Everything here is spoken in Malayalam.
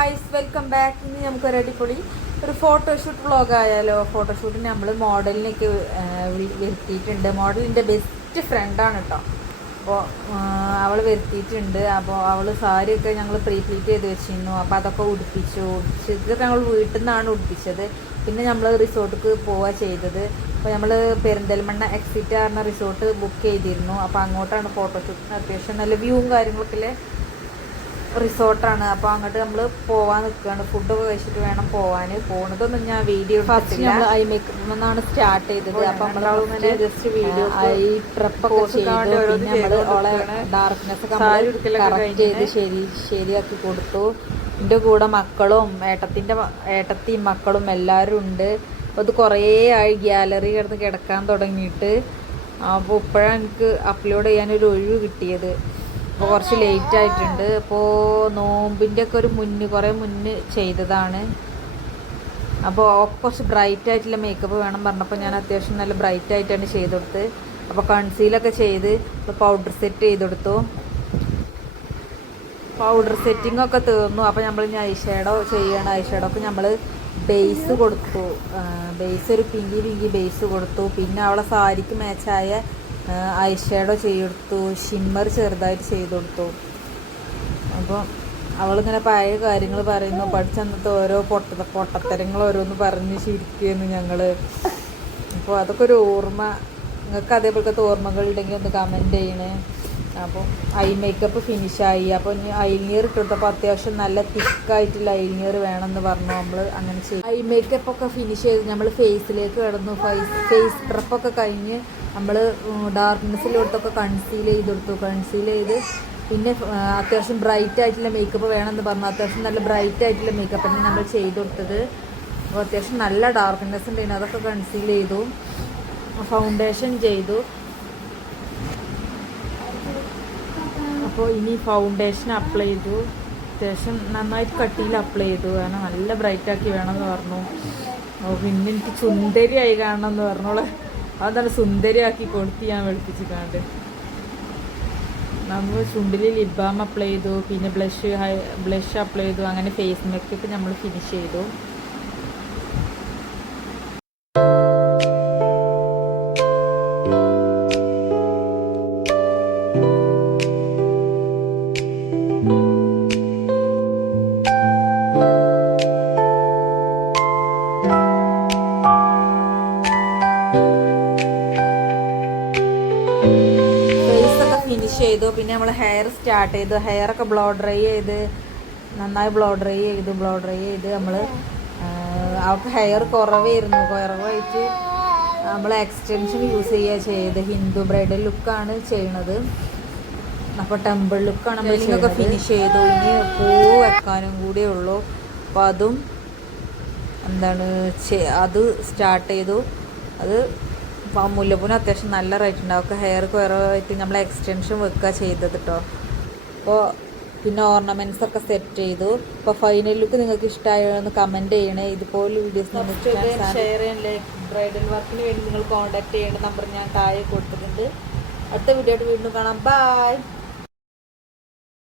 Guys welcome back. ഇന്ന് നമുക്കൊരു അടിപൊളി ഒരു ഫോട്ടോഷൂട്ട് വ്ളോഗ് ആയാലോ. ഫോട്ടോഷൂട്ടിന് നമ്മൾ മോഡലിനൊക്കെ വരുത്തിയിട്ടുണ്ട്. മോഡലിൻ്റെ ബെസ്റ്റ് ഫ്രണ്ടാണ് കേട്ടോ. അപ്പോൾ അവൾ വരുത്തിയിട്ടുണ്ട്. അപ്പോൾ അവൾ സാരിയൊക്കെ ഞങ്ങൾ പ്രീപ്ലീറ്റ് ചെയ്ത് വെച്ചിരുന്നു. അപ്പോൾ അതൊക്കെ ഉടുപ്പിച്ചു. ഇതൊക്കെ ഞങ്ങൾ വീട്ടിൽ നിന്നാണ് ഉടുപ്പിച്ചത്. പിന്നെ നമ്മൾ റിസോർട്ടിലേക്ക് പോവുക ചെയ്തത്. അപ്പോൾ നമ്മൾ പെരിന്തൽമണ്ണ എക്സിറ്റ് പറഞ്ഞ റിസോർട്ട് ബുക്ക് ചെയ്തിരുന്നു. അപ്പോൾ അങ്ങോട്ടാണ് ഫോട്ടോഷൂട്ടിന് അത്യാവശ്യം നല്ല വ്യൂവും കാര്യങ്ങളൊക്കെ റിസോർട്ടാണ്. അപ്പോൾ അങ്ങോട്ട് നമ്മൾ പോവാൻ നിൽക്കുകയാണ്. ഫുഡൊക്കെ കഴിച്ചിട്ട് വേണം പോവാൻ. പോകുന്നതൊന്നും ഞാൻ വീഡിയോ ഫസ്റ്റ് നമ്മൾ ഐ മേക്കപ്പ് നിന്നാണ് സ്റ്റാർട്ട് ചെയ്തത്. അപ്പോൾ നമ്മൾ ജസ്റ്റ് വീഡിയോ ഐ ട്രിപ്പൊക്കെ ചെയ്തു. പിന്നെ നമ്മൾ ഓളെ ഡാർക്ക്നെസ് ഒക്കെ കറക്റ്റ് ചെയ്ത് ശരിയാക്കി കൊടുത്തു. എൻ്റെ കൂടെ മക്കളും ഏട്ടത്തിയും മക്കളും എല്ലാവരും ഉണ്ട്. അപ്പോൾ അത് കുറേ ആയി ഗ്യാലറി കിടക്കാൻ തുടങ്ങിയിട്ട്. അപ്പോൾ ഇപ്പോഴാണ് എനിക്ക് അപ്ലോഡ് ചെയ്യാനൊരു ഒഴിവ് കിട്ടിയത്. അപ്പോൾ കുറച്ച് ലേറ്റ് ആയിട്ടുണ്ട്. അപ്പോൾ നോമ്പിൻ്റെ ഒക്കെ ഒരു കുറേ മുന്നേ ചെയ്തതാണ്. അപ്പോൾ കുറച്ച് ബ്രൈറ്റ് ആയിട്ടുള്ള മേക്കപ്പ് വേണം പറഞ്ഞപ്പോൾ ഞാൻ അത്യാവശ്യം നല്ല ബ്രൈറ്റ് ആയിട്ടാണ് ചെയ്ത് കൊടുത്ത്. അപ്പോൾ കൺസീലൊക്കെ ചെയ്ത് പൗഡർ സെറ്റ് ചെയ്ത് കൊടുത്തു. പൗഡർ സെറ്റിംഗ് ഒക്കെ തീർന്നു. അപ്പോൾ നമ്മൾ ഇനി ഐഷാഡോ ചെയ്യണം. ഐഷാഡോക്ക് നമ്മൾ ബേസ് കൊടുത്തു. ബേസ് ഒരു പിങ്കി ബേസ് കൊടുത്തു. പിന്നെ അവളെ സാരിക്ക് മാച്ചായ ഐഷാഡോ ചെയ്തെടുത്തു. ഷിമ്മർ ചെറുതായിട്ട് ചെയ്ത് കൊടുത്തു. അപ്പോൾ അവളിങ്ങനെ പഴയ കാര്യങ്ങൾ പറയുന്നു. പഠിച്ചന്നത്തെ ഓരോ പൊട്ടത്തരങ്ങൾ ഓരോന്ന് പറഞ്ഞ് ചിരിക്കുന്നു ഞങ്ങൾ. അപ്പോൾ അതൊക്കെ ഒരു ഓർമ്മ. നിങ്ങൾക്ക് അതേപോലത്തെ ഓർമ്മകളുണ്ടെങ്കിൽ ഒന്ന് കമൻറ്റ് ചെയ്യണേ. അപ്പോൾ ഐ മേക്കപ്പ് ഫിനിഷായി. അപ്പോൾ ഇനി ഐലിനിയർ ഇട്ടെടുത്തപ്പോൾ അത്യാവശ്യം നല്ല തിക്കായിട്ടുള്ള ഐലിനിയർ വേണമെന്ന് പറഞ്ഞു. നമ്മൾ അങ്ങനെ ചെയ്യും. ഐ മേക്കപ്പൊക്കെ ഫിനിഷ് ചെയ്ത് നമ്മൾ ഫേസിലേക്ക് കിടന്നു. ഫേസ് സ്ക്രപ്പൊക്കെ കഴിഞ്ഞ് നമ്മൾ ഡാർക്ക്നെസ്സിലോട്ടൊക്കെ കൺസീൽ ചെയ്ത് പിന്നെ അത്യാവശ്യം ബ്രൈറ്റ് ആയിട്ടുള്ള മേക്കപ്പ് വേണമെന്ന് പറഞ്ഞു. അത്യാവശ്യം നല്ല ബ്രൈറ്റ് ആയിട്ടുള്ള മേക്കപ്പ് തന്നെ നമ്മൾ ചെയ്ത് കൊടുത്തത്. അപ്പോൾ അത്യാവശ്യം നല്ല ഡാർക്ക്നെസ് ഉണ്ടായിരുന്നു. അതൊക്കെ കൺസീൽ ചെയ്തു. ഫൗണ്ടേഷൻ ചെയ്തു. അപ്പോൾ ഇനി ഫൗണ്ടേഷൻ അപ്ലൈ ചെയ്തു. അത്യാവശ്യം നന്നായിട്ട് കട്ടിയിൽ അപ്ലൈ ചെയ്തു. കാരണം നല്ല ബ്രൈറ്റാക്കി വേണമെന്ന് പറഞ്ഞു. പിന്നെ എനിക്ക് സുന്ദരിയായി കാണണമെന്ന് പറഞ്ഞോളെ. അതാണ് സുന്ദരിയാക്കി കൊടുത്ത് ഞാൻ വെളുപ്പിച്ചിട്ടാണ്ട്. നമ്മൾ ചുണ്ടിൽ ലിപ് ബാം അപ്ലൈ ചെയ്തു. പിന്നെ ബ്ലഷ് അപ്ലൈ ചെയ്തു. അങ്ങനെ ഫേസ് മേക്കപ്പ് നമ്മൾ ഫിനിഷ് ചെയ്തു. ഫിനിഷ് ചെയ്തു. പിന്നെ നമ്മൾ ഹെയർ സ്റ്റാർട്ട് ചെയ്തു. ഹെയറൊക്കെ ബ്ലോ ഡ്രൈ ചെയ്ത് നന്നായി ബ്ലോ ഡ്രൈ ചെയ്ത് നമ്മൾ അവൾക്ക് ഹെയർ കുറവായിട്ട് നമ്മൾ എക്സ്റ്റൻഷൻ യൂസ് ചെയ്ത് ഹിന്ദു ബ്രൈഡൽ ലുക്കാണ് ചെയ്യണത്. അപ്പോൾ ടെമ്പിൾ ലുക്കാണ് നമ്മൾ ഇതിനൊക്കെ ഫിനിഷ് ചെയ്തു. ഇനി പൂ വെക്കാനും കൂടിയേ ഉള്ളൂ. അപ്പോൾ അതും അത് സ്റ്റാർട്ട് ചെയ്തു. അത് മുല്ലപ്പൂന് അത്യാവശ്യം നല്ല റേറ്റ് ഉണ്ട്. അവർക്ക് ഹെയർ കുറവായിട്ട് നമ്മൾ എക്സ്റ്റൻഷൻ വെക്കുക ചെയ്തത് കേട്ടോ. അപ്പോൾ പിന്നെ ഓർണമെൻറ്റ്സ് ഒക്കെ സെറ്റ് ചെയ്തു. അപ്പോൾ ഫൈനൽ ലുക്ക് നിങ്ങൾക്ക് ഇഷ്ടമായോന്ന് കമൻറ്റ് ചെയ്യണേ. ഇതുപോലെ വീഡിയോസ് നമുക്ക് ഷെയർ ചെയ്യാൻ ബ്രൈഡൽ വർക്കിന് വേണ്ടി നിങ്ങൾ കോൺടാക്ട് ചെയ്യേണ്ട നമ്പർ ഞാൻ താഴെ കൊടുത്തിട്ടുണ്ട്. അടുത്ത വീഡിയോ ആയിട്ട് വീണ്ടും കാണാം. ബൈ.